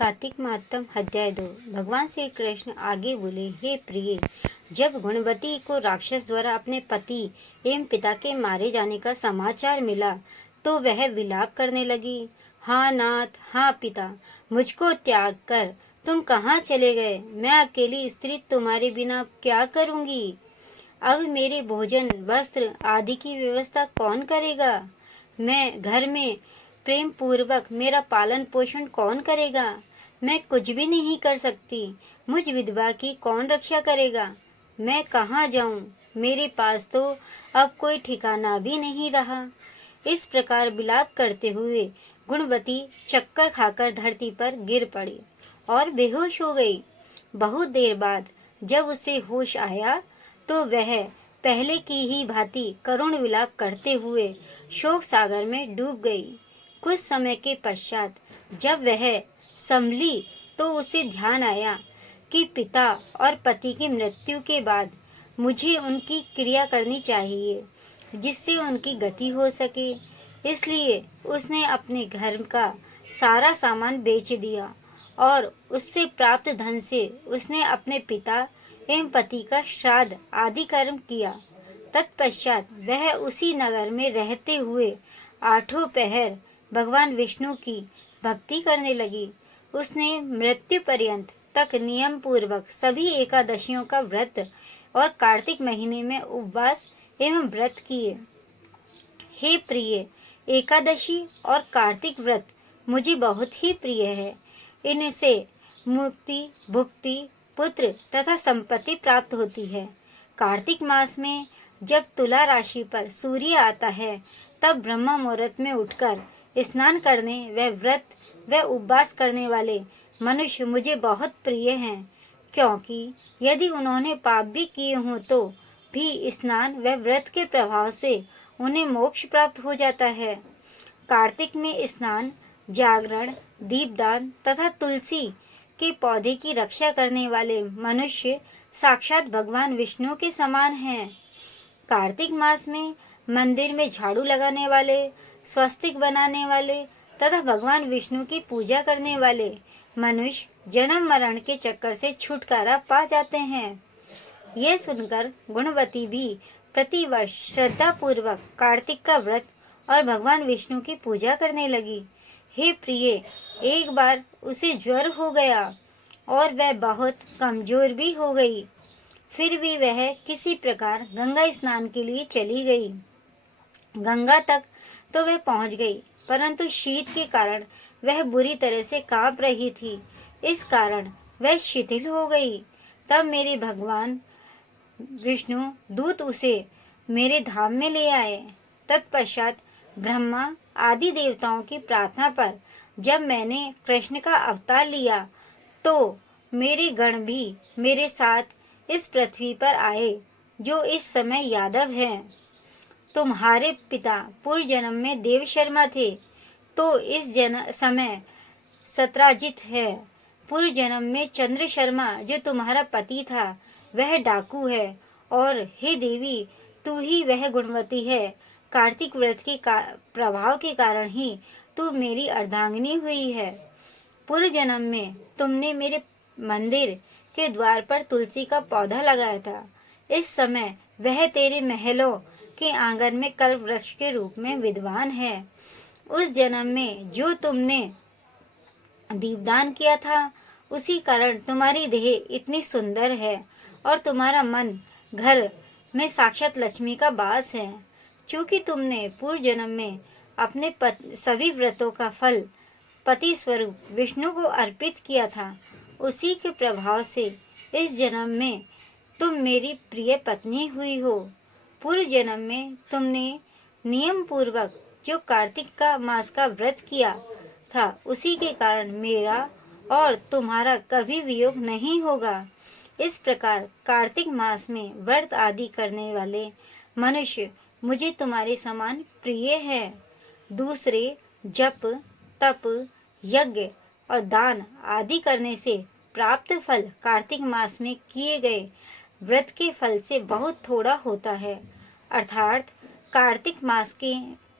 कार्तिक महात्म अध्याय 2। भगवान श्री कृष्ण आगे बोले, हे प्रिय, जब गुणवती को राक्षस द्वारा अपने पति एवं पिता के मारे जाने का समाचार मिला तो वह विलाप करने लगी। हाँ नाथ, हाँ पिता, मुझको त्याग कर तुम कहाँ चले गए? मैं अकेली स्त्री तुम्हारे बिना क्या करूँगी? अब मेरे भोजन, वस्त्र आदि की व्यवस्था कौन करेगा? मैं घर में प्रेम पूर्वक मेरा पालन पोषण कौन करेगा? मैं कुछ भी नहीं कर सकती। मुझ विधवा की कौन रक्षा करेगा? मैं कहाँ जाऊँ? मेरे पास तो अब कोई ठिकाना भी नहीं रहा। इस प्रकार विलाप करते हुए गुणवती चक्कर खाकर धरती पर गिर पड़ी और बेहोश हो गई। बहुत देर बाद जब उसे होश आया तो वह पहले की ही भांति करुण विलाप करते हुए शोक सागर में डूब गई। कुछ समय के पश्चात जब वह संभली तो उसे ध्यान आया कि पिता और पति की मृत्यु के बाद मुझे उनकी क्रिया करनी चाहिए जिससे उनकी गति हो सके। इसलिए उसने अपने घर का सारा सामान बेच दिया और उससे प्राप्त धन से उसने अपने पिता एवं पति का श्राद्ध आदि कर्म किया। तत्पश्चात वह उसी नगर में रहते हुए आठों पहर भगवान विष्णु की भक्ति करने लगी। उसने मृत्यु पर्यंत तक नियम पूर्वक सभी एकादशियों का व्रत और कार्तिक महीने में उपवास एवं व्रत किए। हे प्रिय, एकादशी और कार्तिक व्रत मुझे बहुत ही प्रिय है। इनसे मुक्ति, भुक्ति, पुत्र तथा संपत्ति प्राप्त होती है। कार्तिक मास में जब तुला राशि पर सूर्य आता है तब ब्रह्म मुहूर्त में उठकर स्नान करने व व्रत व उपवास करने वाले मनुष्य मुझे बहुत प्रिय हैं, क्योंकि यदि उन्होंने पाप भी किए हों तो भी स्नान व व्रत के प्रभाव से उन्हें मोक्ष प्राप्त हो जाता है। कार्तिक में स्नान, जागरण, दीपदान तथा तुलसी के पौधे की रक्षा करने वाले मनुष्य साक्षात भगवान विष्णु के समान हैं। कार्तिक मास में मंदिर में झाड़ू लगाने वाले, स्वस्तिक बनाने वाले तथा भगवान विष्णु की पूजा करने वाले मनुष्य जन्म मरण के चक्कर से छुटकारा पा जाते हैं। यह सुनकर गुणवती भी प्रतिवर्ष श्रद्धा पूर्वक कार्तिक का व्रत और भगवान विष्णु की पूजा करने लगी। हे प्रिय, एक बार उसे ज्वर हो गया और वह बहुत कमजोर भी हो गई। फिर भी वह किसी प्रकार गंगा स्नान के लिए चली गई। गंगा तक तो वह पहुंच गई, परंतु शीत के कारण वह बुरी तरह से कांप रही थी। इस कारण वह शिथिल हो गई। तब मेरे भगवान विष्णु दूत उसे मेरे धाम में ले आए। तत्पश्चात ब्रह्मा आदि देवताओं की प्रार्थना पर जब मैंने कृष्ण का अवतार लिया तो मेरे गण भी मेरे साथ इस पृथ्वी पर आए, जो इस समय यादव हैं। तुम्हारे पिता पूर्व जन्म में देव शर्मा थे तो इस समय सत्राजित है। पूर्व जन्म में चंद्र शर्मा जो तुम्हारा पति था वह डाकू है। और हे देवी, तू ही वह गुणवती है। कार्तिक व्रत के प्रभाव के कारण ही तू मेरी अर्धांगिनी हुई है। पूर्व जन्म में तुमने मेरे मंदिर के द्वार पर तुलसी का पौधा लगाया था। इस समय वह तेरे महलों के आंगन में कल्प वृक्ष के रूप में विद्वान है। उस जन्म में जो तुमने दीपदान किया था उसी कारण तुम्हारी देह इतनी सुंदर है और तुम्हारा मन घर में साक्षात लक्ष्मी का वास है। क्योंकि तुमने पूर्व जन्म में अपने सभी व्रतों का फल पति स्वरूप विष्णु को अर्पित किया था, उसी के प्रभाव से इस जन्म में तुम मेरी प्रिय पत्नी हुई हो। पूर्व जन्म में तुमने नियम पूर्वक जो कार्तिक का मास का व्रत किया था उसी के कारण मेरा और तुम्हारा कभी वियोग नहीं होगा। इस प्रकार कार्तिक मास में व्रत आदि करने वाले मनुष्य मुझे तुम्हारे समान प्रिय हैं। दूसरे जप, तप, यज्ञ और दान आदि करने से प्राप्त फल कार्तिक मास में किए गए व्रत के फल से बहुत थोड़ा होता है। अर्थात कार्तिक मास के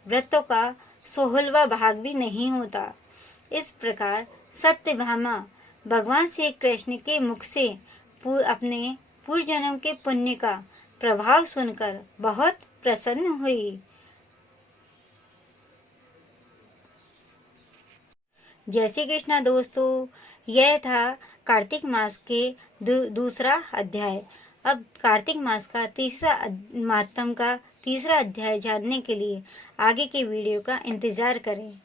व्रतों का 16वां भाग भी नहीं होता। इस प्रकार सत्यभामा भगवान श्री कृष्ण के मुख से अपने पूर्व जन्म के पुण्य का प्रभाव सुनकर बहुत प्रसन्न हुई। जय श्री कृष्णा दोस्तों, यह था कार्तिक मास के दूसरा अध्याय। अब कार्तिक मास का मातम का तीसरा अध्याय जानने के लिए आगे के वीडियो का इंतजार करें।